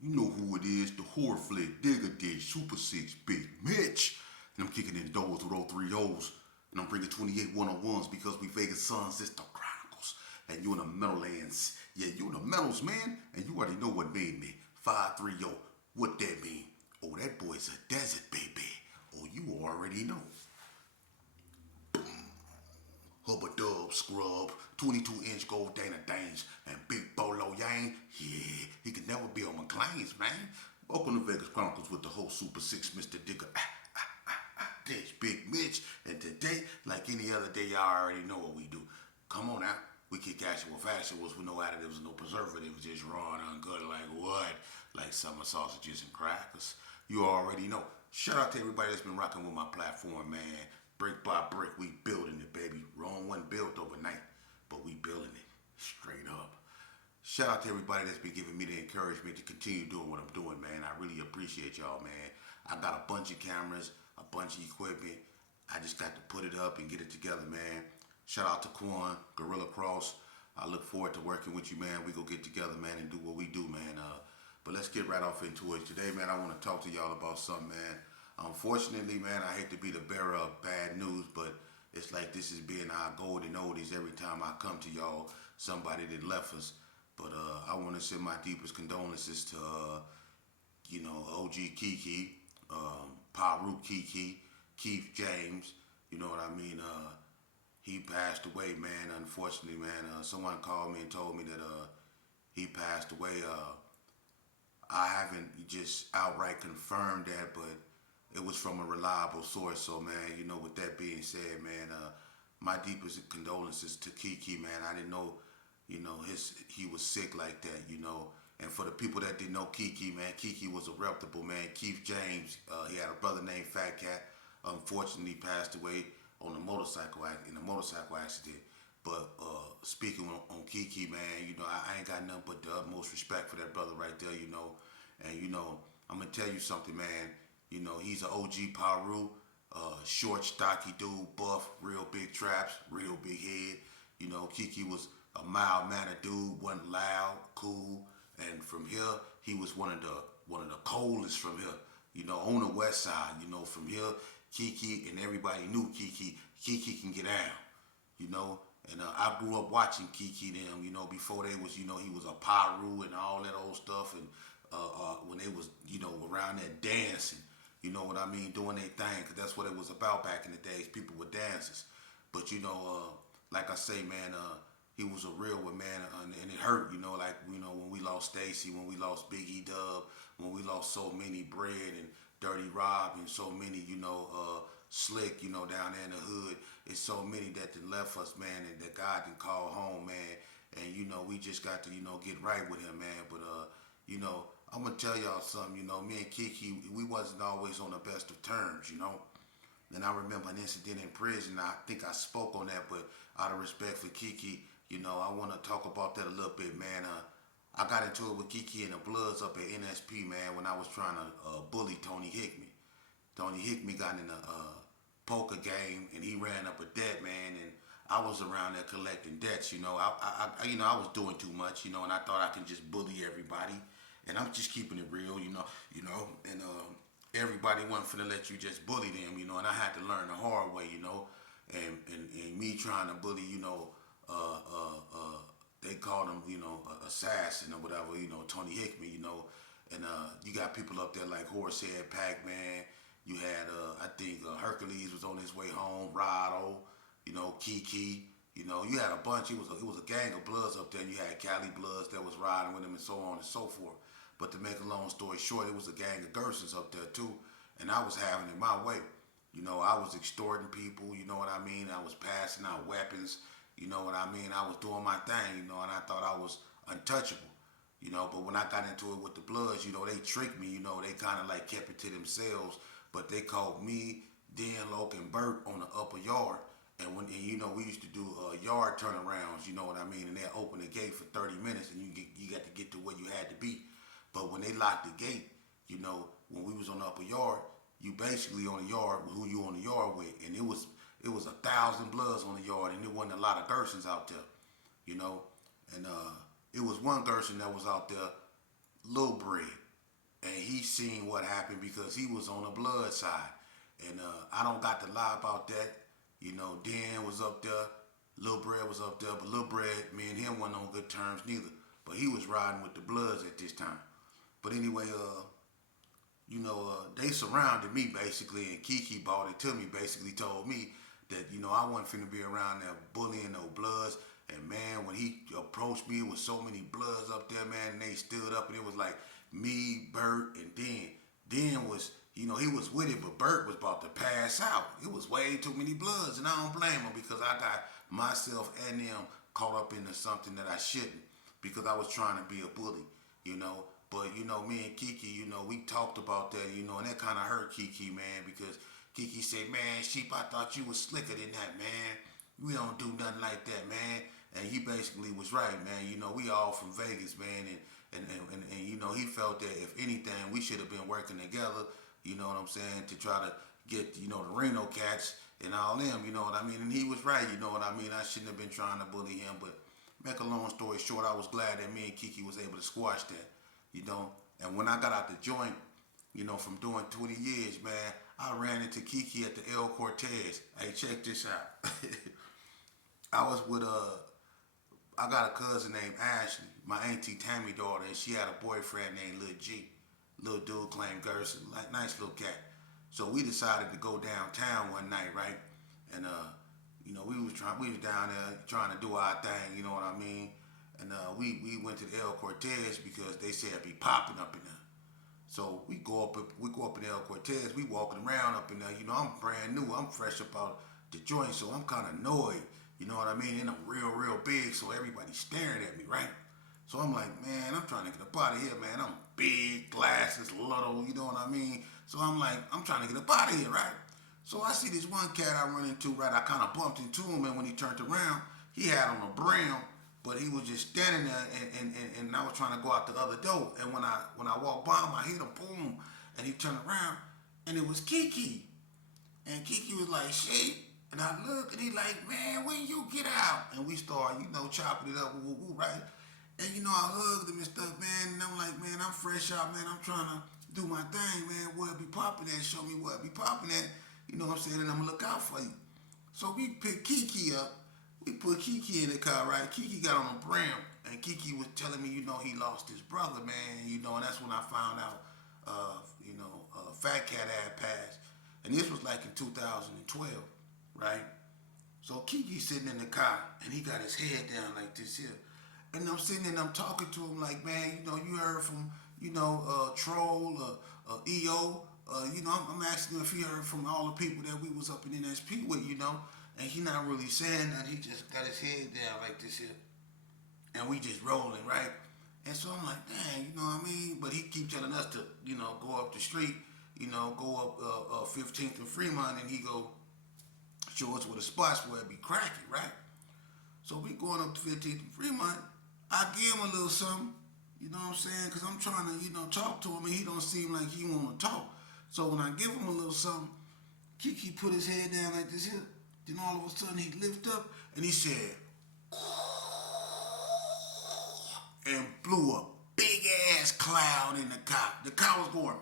You know who it is, the horror flick, Digger Dish, Super 6, Big Mitch. And I'm kicking in doors with all three O's. And I'm bringing 28 101s because we Vegas sons, it's the Chronicles. And you in the Meadowlands. Yeah, you in the Meadows, man. And you already know what made me. 530. What that mean? Oh, that boy's a desert, baby. Oh, you already know. Hubba Dub Scrub, 22-inch gold Dana Danes, and Big Bolo Yang. Yeah, he can never be on my claims, man. Welcome to Vegas Chronicles with the whole Super 6, Mr. Digger. There's Big Mitch, and today, like any other day, y'all already know what we do. Come on out. We kick actual vegetables with no additives, no preservatives, just raw and uncut like what? Like summer sausages and crackers. You already know. Shout out to everybody that's been rocking with my platform, man. Brick by brick, we building it, baby. Rome wasn't built overnight, but we building it straight up. Shout out to everybody that's been giving me the encouragement to continue doing what I'm doing, man. I really appreciate y'all, man. I got a bunch of cameras, a bunch of equipment. I just got to put it up and get it together, man. Shout out to Quan, Gorilla Cross. I look forward to working with you, man. We go get together, man, and do what we do, man. But let's get right off into it. Today, man, I want to talk to y'all about something, man. Unfortunately, man, I hate to be the bearer of bad news, but it's like this is being our golden oldies every time I come to y'all, somebody that left us. But I want to send my deepest condolences to, OG Kiki, Paru Kiki, Keith James. You know what I mean? He passed away, man. Unfortunately, man. Someone called me and told me that he passed away. I haven't just outright confirmed that, but it was from a reliable source. So, man, with that being said, man, my deepest condolences to Kiki, man. I didn't know, he was sick like that. And for the people that didn't know Kiki, man, Kiki was a reputable man. Keith James, he had a brother named Fat Cat. Unfortunately, passed away on a motorcycle in a motorcycle accident. But speaking on Kiki, man, I ain't got nothing but the utmost respect for that brother right there, And I'm gonna tell you something, man. He's an OG Paru, short, stocky dude, buff, real big traps, real big head. Kiki was a mild mannered dude, wasn't loud, cool, and from here he was one of the coldest from here. On the west side. From here, Kiki and everybody knew Kiki. Kiki can get down. you know. And I grew up watching Kiki them, before they was, he was a Paru and all that old stuff. And when they was, around there dancing, you know what I mean, doing their thing, because that's what it was about back in the days. People were dancers. But, like I say, man, he was a real one, man, and it hurt, like, when we lost Stacy, when we lost Biggie Dub, when we lost so many Bread and Dirty Rob and so many, Slick, down there in the hood. It's so many that done left us, man, and that God can call home, man. And, we just got to, get right with him, man. But, I'm going to tell y'all something, me and Kiki, we wasn't always on the best of terms, And I remember an incident in prison. I think I spoke on that, but out of respect for Kiki, I want to talk about that a little bit, man. I got into it with Kiki and the Bloods up at NSP, man, when I was trying to bully Tony Hickman. Tony Hickman got in a poker game, and he ran up a debt, man, and I was around there collecting debts, I was doing too much, and I thought I could just bully everybody, and I'm just keeping it real, and everybody wasn't finna let you just bully them, and I had to learn the hard way, and me trying to bully, they called him, assassin or whatever, Tony Hickman, and you got people up there like Horsehead, Pac-Man. You had, I think, Hercules was on his way home, Rado, Kiki, you had a bunch. It was a gang of Bloods up there. You had Cali Bloods that was riding with him and so on and so forth. But to make a long story short, it was a gang of Gersons up there too, and I was having it my way. I was extorting people, you know what I mean? I was passing out weapons, you know what I mean? I was doing my thing, and I thought I was untouchable. But when I got into it with the Bloods, they tricked me, they kind of like kept it to themselves, but they called me, Dan, Loke, and Bert on the upper yard, and we used to do yard turnarounds, you know what I mean, and they open the gate for 30 minutes, and you got to get to where you had to be. But when they locked the gate, when we was on the upper yard, you basically on the yard with who you on the yard with, and it was 1,000 Bloods on the yard, and there wasn't a lot of Gersons out there, and it was one Gerson that was out there, Lil Bread. seen what happened because he was on the blood side. And I don't got to lie about that. You know, Dan was up there, Lil Bread was up there, but Lil Bread, me and him wasn't on good terms neither. But he was riding with the Bloods at this time. But anyway, they surrounded me basically, and Kiki brought it to me. Basically, told me that I wasn't finna be around there bullying no Bloods. And man, when he approached me with so many Bloods up there, man, and they stood up, and it was like me, Bert, and Den. Den was, he was with it, but Bert was about to pass out. It was way too many Bloods, and I don't blame him because I got myself and them caught up into something that I shouldn't because I was trying to be a bully, But, me and Kiki, we talked about that, and that kind of hurt Kiki, man, because Kiki said, man, Sheep, I thought you was slicker than that, man. We don't do nothing like that, man. And he basically was right, man. We all from Vegas, man, and he felt that if anything, we should have been working together, you know what I'm saying, to try to get, the Reno cats and all them, you know what I mean? And he was right, you know what I mean? I shouldn't have been trying to bully him, but make a long story short, I was glad that me and Kiki was able to squash that. And when I got out the joint, from doing 20 years, man, I ran into Kiki at the El Cortez. Hey, check this out. I was with I got a cousin named Ashley, my auntie Tammy daughter, and she had a boyfriend named Lil G. Little dude claimed Gerson, like nice little cat. So we decided to go downtown one night, right? And we was down there trying to do our thing, you know what I mean? And we went to the El Cortez because they said it'd be popping up in there. So we go up in El Cortez. We walking around up in there. I'm brand new. I'm fresh up out the joint, so I'm kind of annoyed. You know what I mean? And I'm real big, so everybody's staring at me, right? So I'm like, man, I'm trying to get up out of here, man. I'm big, glasses, little, you know what I mean? So I'm like, I'm trying to get up out of here, right? So I see this one cat I run into, right? I kind of bumped into him, and when he turned around, he had on a brim, but he was just standing there, and I was trying to go out the other door. And when I walked by him, I hit him, boom, and he turned around, and it was Kiki. And Kiki was like, Sheep. And I look, and he like, man, when you get out? And we start, chopping it up, right? And, I hugged him and stuff, man, and I'm like, man, I'm fresh out, man, I'm trying to do my thing, man, where it be popping at, show me where it be popping at, you know what I'm saying, and I'm gonna look out for you. So we picked Kiki up, we put Kiki in the car, right? Kiki got on a brim, and Kiki was telling me, he lost his brother, man, and that's when I found out, Fat Cat had passed. And this was like in 2012, right? So Kiki's sitting in the car, and he got his head down like this here. And I'm sitting there and I'm talking to him like, man, you heard from, Troll, EO. I'm asking him if he heard from all the people that we was up in NSP with, and he not really saying that. He just got his head down like this here. And we just rolling, right? And so I'm like, dang, you know what I mean? But he keep telling us to, go up the street, go up 15th and Fremont, and he go show us where the spots where it be cracking, right? So we going up to 15th and Fremont. I give him a little something, you know what I'm saying? Because I'm trying to, talk to him, and he don't seem like he want to talk. So when I give him a little something, Kiki put his head down like this here. Then all of a sudden he lift up, and he said, and blew a big ass cloud in the car. The car was going,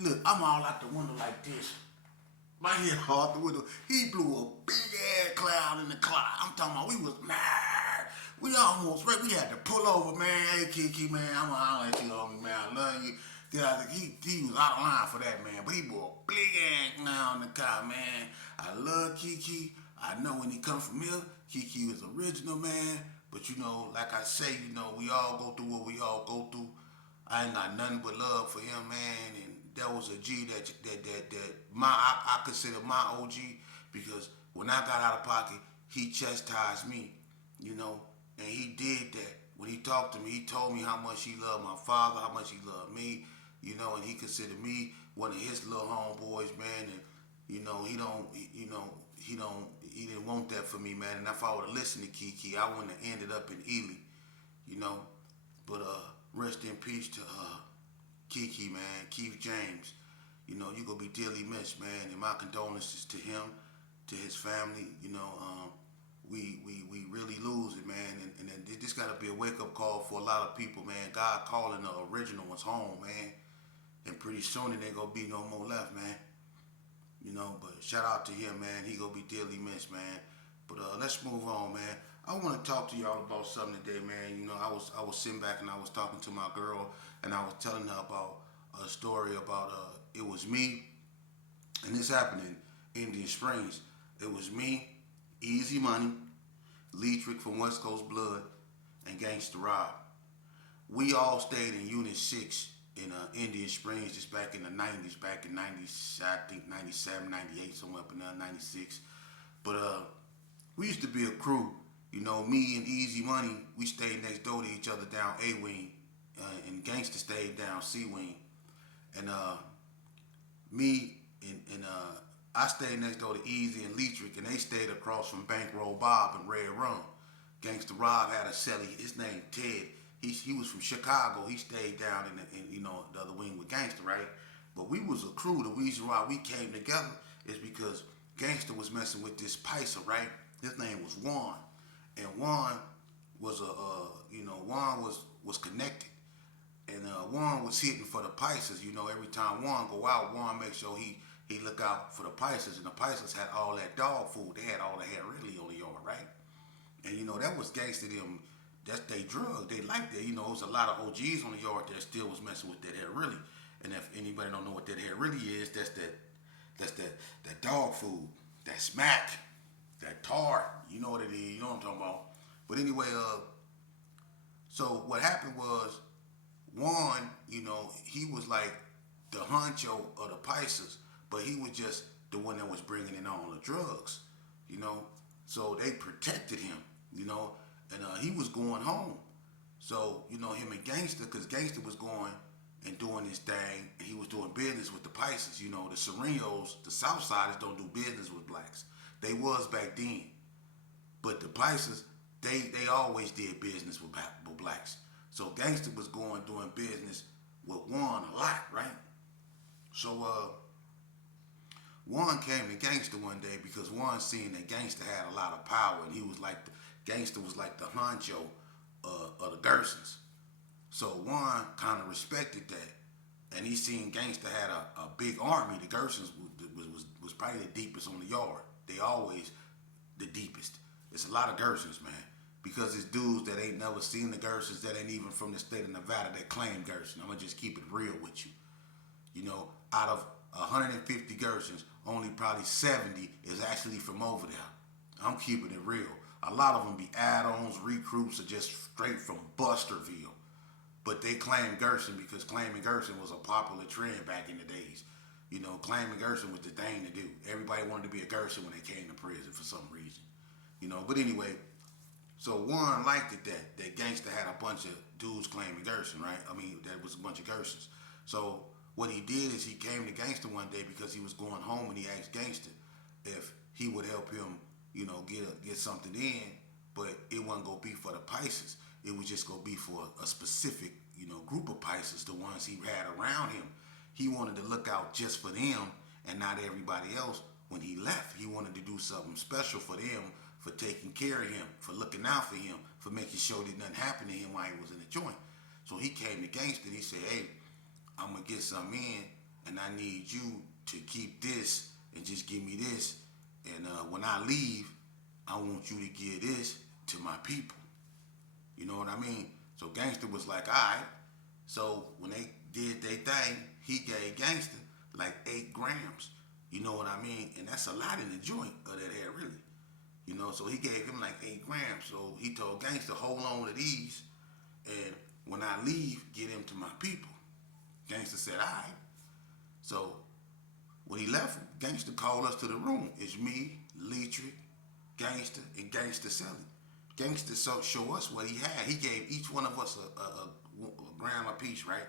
look, I'm all out the window like this. My head off the window. He blew a big ass cloud in the cloud. I'm talking about we was mad. We almost ready. We had to pull over, man. Hey, Kiki, man, I'm gonna holler at you, homie, man. I love you. He was out of line for that, man. But he blew a big ass cloud in the car, man. I love Kiki. I know when he come from here, Kiki is original, man. But like I say, we all go through what we all go through. I ain't got nothing but love for him, man. And that was a G that I consider my OG, because when I got out of pocket, he chastised me, and he did that. When he talked to me, he told me how much he loved my father, how much he loved me, and he considered me one of his little homeboys, man. And he didn't want that for me, man. And if I would have listened to Kiki, I wouldn't have ended up in Ely, But rest in peace to Kiki, man, Keith James. You gonna be dearly missed, man. And my condolences to him, to his family. we really lose it, man. And it just got to be a wake up call for a lot of people, man. God calling the original ones home, man. And pretty soon it ain't gonna be no more left, man. But shout out to him, man. He gonna be dearly missed, man. But let's move on, man. I want to talk to y'all about something today, man. I was sitting back and I was talking to my girl, and I was telling her about a story about it was me, and this happened in Indian Springs. It was me, Easy Money, Leetrick from West Coast Blood, and Gangsta Rob. We all stayed in Unit 6 in Indian Springs just back in the 90s, back in 90, I think 97, 98, somewhere up in there, 96. But we used to be a crew. Me and Easy Money, we stayed next door to each other down A Wing, and Gangsta stayed down C Wing. And me and I stayed next door to Easy and Leetrick, and they stayed across from Bankroll Bob and Red Rum. Gangsta Rob had a celly. His name Ted. He was from Chicago. He stayed down in the other wing with Gangsta, right? But we was a crew. The reason why we came together is because Gangsta was messing with this Picer, right? His name was Juan, and Juan was Juan was connected, and Juan was hitting for the Picers. Every time Juan go out, Juan make sure he look out for the Picers, and the Picers had all that dog food. They had all the hair really on the yard, right? And that was Gangsta them. That's they drug. They liked that. It was a lot of OGs on the yard that still was messing with that hair really. And if anybody don't know what that hair really is, that's that dog food, that smack, that tar. You know what it is. You know what I'm talking about. But anyway, so what happened was Juan, he was like the honcho of the Picers, but he was just the one that was bringing in all the drugs. So they protected him. And he was going home. So, him and Gangsta, because Gangsta was going and doing his thing, and he was doing business with the Picers. The Serenos, the Southsiders don't do business with blacks. They was back then. But the Picers, they always did business with blacks. So Gangsta was going doing business with Juan a lot, right? So Juan came to Gangsta one day because Juan seen that Gangsta had a lot of power, and he was like Gangsta was like the honcho of the Gersons. So Juan kind of respected that, and he seen Gangsta had a big army. The Gersons was probably the deepest on the yard. They always the deepest. It's a lot of Gersons, man, because it's dudes that ain't never seen the Gersons, that ain't even from the state of Nevada, that claim Gerson. I'm gonna just keep it real with you. Out of 150 Gersons, only probably 70 is actually from over there. I'm keeping it real. A lot of them be add-ons, recruits, or just straight from Busterville. But they claim Gerson because claiming Gerson was a popular trend back in the days. Claiming Gerson was the thing to do. Everybody wanted to be a Gerson when they came to prison for some reason. But anyway, so Juan liked it that Gangsta had a bunch of dudes claiming Gerson, right? I mean, that was a bunch of Gersons. So what he did is he came to Gangsta one day because he was going home, and he asked Gangsta if he would help him get something in, but it wasn't gonna be for the Picers. It was just gonna be for a specific, group of Picers, the ones he had around him. He wanted to look out just for them and not everybody else. When he left, he wanted to do something special for them, for taking care of him, for looking out for him, for making sure that nothing happened to him while he was in the joint. So he came to Gangsta and he said, "Hey, I'm gonna get some in, and I need you to keep this and just give me this. And when I leave, I want you to give this to my people." You know what I mean? So Gangsta was like, all right. So when they did their thing, he gave Gangsta like 8 grams. You know what I mean? And that's a lot in the joint of that hair, really. So he gave him like 8 grams. So he told Gangsta, hold on to these, and when I leave, get them to my people. Gangsta said, all right. So when he left, Gangsta called us to the room. It's me, Leetrick, Gangsta, and Gangsta Selly. Gangsta show us what he had. He gave each one of us a gram apiece, right?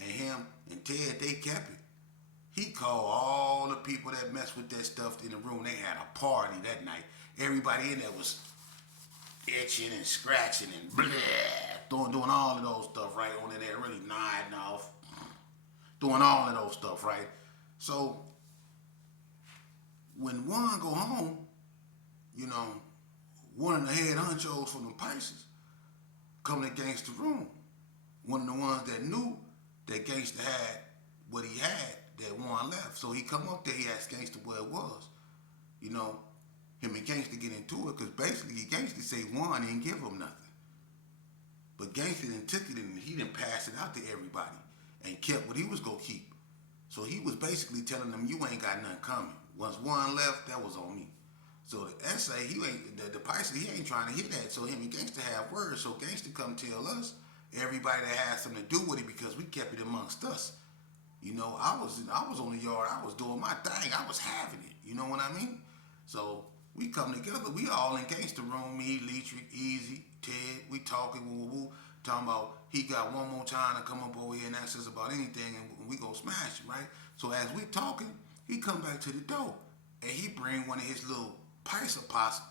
And him and Ted, they kept it. He called all the people that messed with that stuff in the room. They had a party that night. Everybody in there was itching and scratching and blah, doing all of those stuff, right? On there, really nodding off, doing all of those stuff, right? So when Juan go home, one of the head honchos from the Pisces come to Gangsta room. One of the ones that knew that Gangsta had what he had, that one left. So he come up there, he asked Gangsta what it was. You know, him and Gangsta get into it because basically Gangsta say one didn't give him nothing. But Gangsta then took it and he didn't pass it out to everybody and kept what he was gonna keep. So he was basically telling them, you ain't got nothing coming. Once one left, that was on me. So the essay, he ain't the Pisces, he ain't trying to hear that. So him and Gangsta have words. So Gangsta come tell us, everybody that had something to do with it, because we kept it amongst us. You know, I was on the yard, I was doing my thing, I was having it. You know what I mean? So we come together, we all in Gangsta room, me, Leatrick, Easy, Ted, we talking, woo, talking about he got one more time to come up over here and ask us about anything, and we go smash it, right? So as we talking, he come back to the door, and he bring one of his little Pisces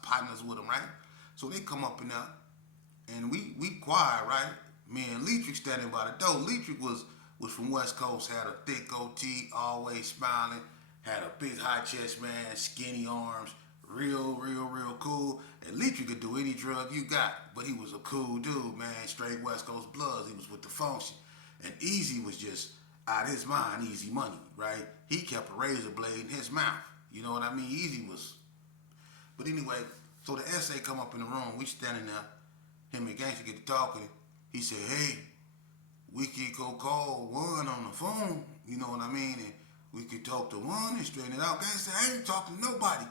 partners with him, right? So they come up in there, and we quiet, right? Me and Leatrick standing by the door. Leatrick was from West Coast, had a thick goatee, always smiling, had a big high chest, man, skinny arms, real cool. And Leatrick could do any drug you got, but he was a cool dude, man, straight West Coast bloods. He was with the function. And Easy was just out of his mind, Easy Money, right? He kept a razor blade in his mouth. You know what I mean? Easy was. But anyway, so the essay come up in the room. We standing there. Him and Gangsta get to talking. He said, hey, we could go call one on the phone. You know what I mean? And we could talk to one and straighten it out. Gangsta, I ain't talking to nobody.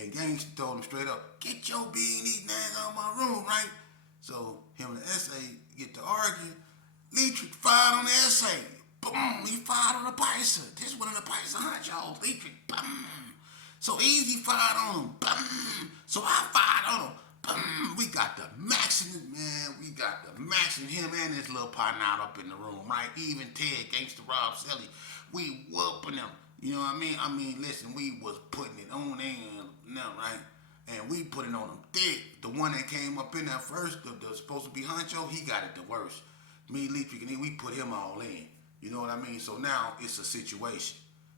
And Gangsta told him straight up, get your bean eating ass out of my room, right? So him and the essay get to arguing. Leatrick fired on the essay. Boom, he fired on the Pisces. This one of the Pisces honchos. Leatrick, boom. So Easy fired on him. Boom. So I fired on him. Boom. We got the maxing, man. We got the maxing him and his little partner out up in the room, right? Even Ted, Gangsta Rob Selly. We whooping them. You know what I mean? I mean, listen, we was putting it on them, right? And we put it on them thick. The one that came up in there first, the supposed to be honcho, he got it the worst. Me, Leatrick, and then we put him all in. You know what I mean? So now it's a situation.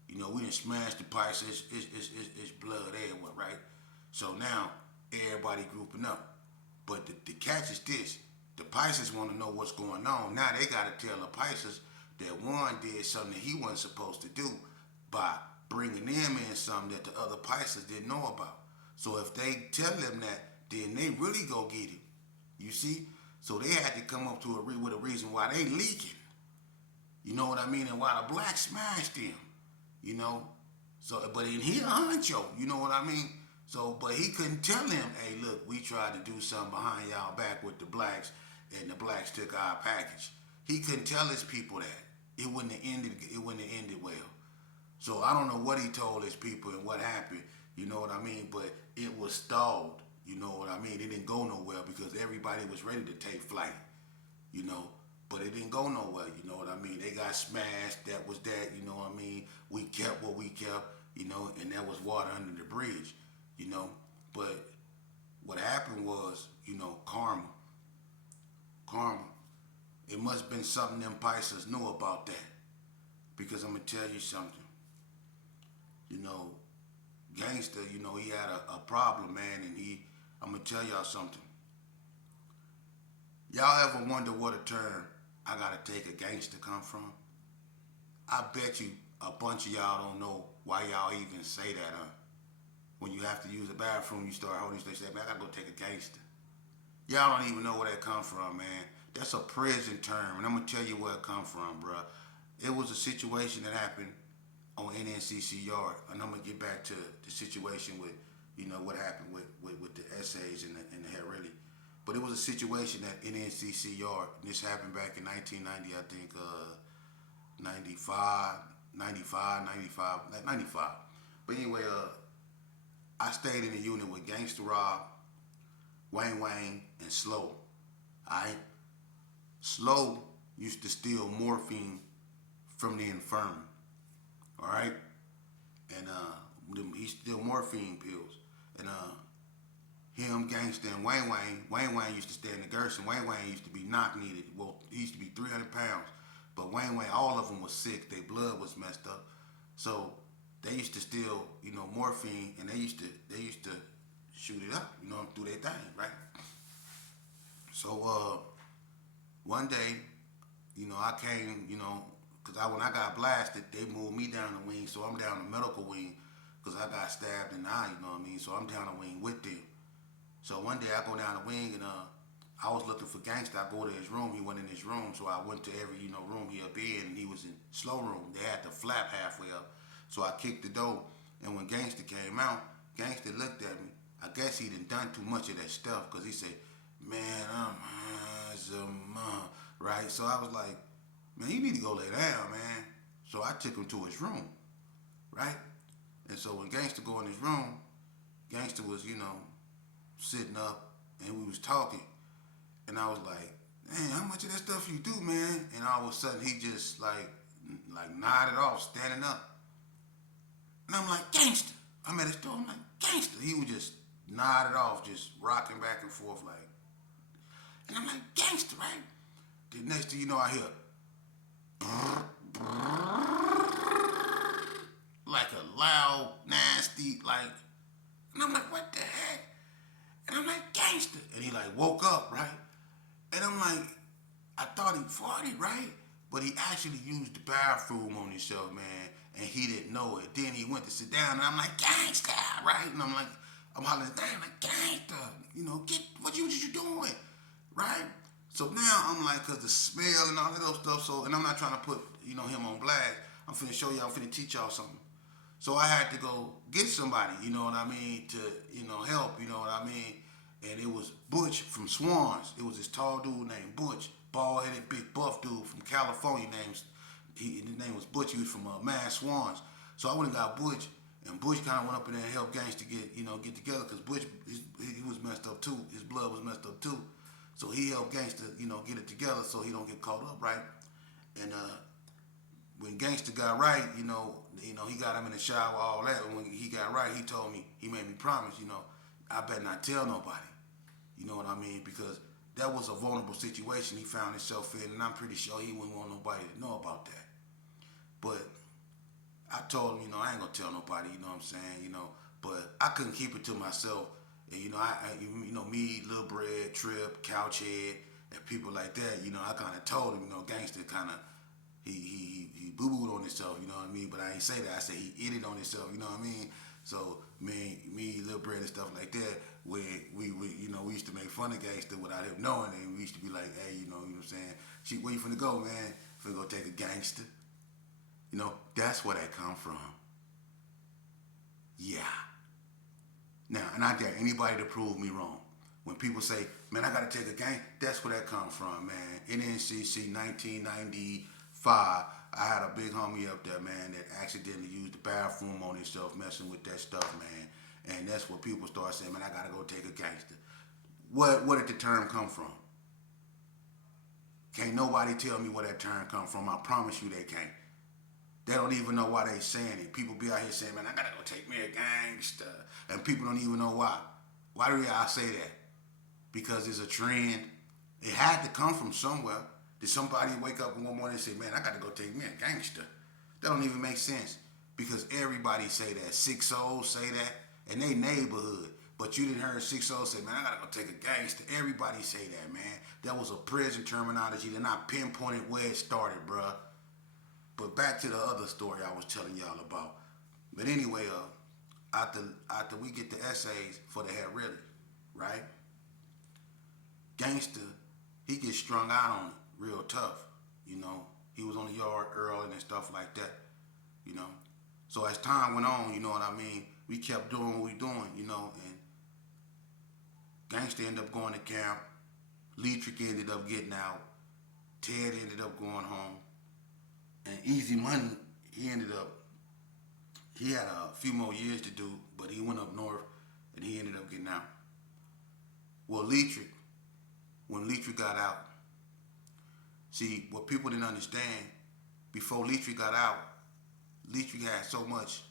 You know, we done smashed the pipes. It's blood everywhere, right? So now everybody grouping up. But the catch is this. The Pisces want to know what's going on. Now they got to tell the Pisces that one did something that he wasn't supposed to do by bringing them in something that the other Pisces didn't know about. So if they tell them that, then they really go get it. You see? So they had to come up to with a reason why they leaking. You know what I mean? And why the blacks smashed them. You know? So, but in here, honcho, you know what I mean? So, but he couldn't tell them, hey, look, we tried to do something behind y'all back with the blacks, and the blacks took our package. He couldn't tell his people that. It wouldn't have ended well. So I don't know what he told his people and what happened, you know what I mean? But it was stalled, you know what I mean? It didn't go nowhere because everybody was ready to take flight, you know? But it didn't go nowhere, you know what I mean? They got smashed, that was that, you know what I mean? We kept what we kept, you know, and that was water under the bridge, you know? But what happened was, you know, karma. It must have been something them Pisces knew about that. Because I'm going to tell you something. You know, Gangsta, you know, he had a problem, man, and I'm going to tell y'all something. Y'all ever wonder what a term I got to take a gangster come from? I bet you a bunch of y'all don't know why y'all even say that, huh? When you have to use the bathroom, you start holding your say, man, I got to go take a gangster. Y'all don't even know where that come from, man. That's a prison term, and I'm going to tell you where it come from, bruh. It was a situation that happened on NNCC yard, and I'm going to get back to the situation with, you know, what happened with the essays and the Haredi. But it was a situation at NNCC yard, and this happened back in 1990, I think, 95. But anyway, I stayed in the unit with Gangsta Rob, Wayne, and Slow. Alright? Slow used to steal morphine from the infirmary. Alright? And he steal morphine pills. And him, Gangsta, and Wayne used to stay in the Gerson. Wayne used to be knock needed. Well, he used to be 300 pounds. But Wayne, all of them was sick. Their blood was messed up. So they used to steal, you know, morphine, and they used to shoot it up, do their thing, right? So one day, I came, because when I got blasted, they moved me down the wing, so I'm down the medical wing, because I got stabbed in the eye, you know what I mean? So I'm down the wing with them. So one day I go down the wing and I was looking for Gangsta. I go to his room. He wasn't in his room, so I went to every room he up in, and he was in slow room. They had the flap halfway up, so I kicked the door. And when Gangsta came out, Gangsta looked at me. I guess he done too much of that stuff, because he said, "Man, I'm right." So I was like, "Man, you need to go lay down, man." So I took him to his room, right? And so when Gangsta go in his room, Gangsta was sitting up, and we was talking, and I was like, "Man, how much of that stuff you do, man?" And all of a sudden he just like nodded off, standing up, and I'm like, "Gangsta." I'm at his door. I'm like, "Gangsta." He was just nodded off, just rocking back and forth like, and I'm like, "Gangsta, right?" The next thing you know, I hear like a loud, nasty, like, and I'm like, "What the heck?" And I'm like, "Gangsta." And he like woke up, right? And I'm like, I thought he farted, right? But he actually used the bathroom on himself, man, and he didn't know it. Then he went to sit down, and I'm like, "Gangsta," right? And I'm hollering, "Damn, like, Gangsta, get what you doing, right?" So now I'm like, cause the smell and all of those stuff. So, and I'm not trying to put him on blast. I'm finna show y'all. I'm finna teach y'all something. So I had to go get somebody, you know what I mean, to help, you know what I mean. And it was Butch from Swans. It was this tall dude named Butch, bald headed, big buff dude from California. His name was Butch. He was from Mad Swans. So I went and got Butch, and Butch kind of went up in there and helped Gangsta get together, because Butch he was messed up too. His blood was messed up too. So he helped Gangsta get it together so he don't get caught up, right? And when Gangsta got right, he got him in the shower, all that. And when he got right, he told me, he made me promise, I better not tell nobody. You know what I mean? Because that was a vulnerable situation he found himself in, and I'm pretty sure he wouldn't want nobody to know about that. But I told him, I ain't gonna tell nobody, you know what I'm saying, but I couldn't keep it to myself. And me, Lil Bread, Trip, Couchhead, and people like that, I kind of told him, Gangsta kind of, he boo-booed on himself, you know what I mean? But I ain't say that. I said he idiot on himself, you know what I mean? So me, Lil Bread and stuff like that, where we used to make fun of Gangsta without him knowing, and we used to be like, "Hey, you know what I'm saying? She, where you finna go, man? Finna go take a Gangsta." That's where that come from. Yeah. Now, and I dare anybody to prove me wrong. When people say, "Man, I gotta take a gang," that's where that come from, man. NNCC 1995. I had a big homie up there, man, that accidentally used the bathroom on himself, messing with that stuff, man. And that's where people start saying, "Man, I gotta go take a gangster." Where did the term come from? Can't nobody tell me where that term come from. I promise you they can't. They don't even know why they saying it. People be out here saying, "Man, I gotta go take me a gangster," and people don't even know why. Why do I say that? Because it's a trend. It had to come from somewhere. Did somebody wake up one morning and say, "Man, I gotta go take me a gangster"? That don't even make sense. Because everybody say that. 6-0 say that in their neighborhood. But you didn't hear 6-0 say, "Man, I gotta go take a gangster." Everybody say that, man. That was a prison terminology. They're not pinpointed where it started, bruh. But back to the other story I was telling y'all about. But anyway, after we get the essays for the head really, right? Gangster, he gets strung out on it real tough, He was on the yard early and stuff like that. So as time went on, you know what I mean, we kept doing what we doing, and Gangster ended up going to camp. Leatrick ended up getting out. Ted ended up going home. And Easy Money, he had a few more years to do, but he went up north and he ended up getting out. Well, when Leatrick got out, see, what people didn't understand, before Leatrick got out, Leatrick had so much,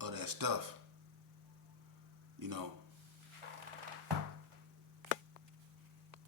of that stuff,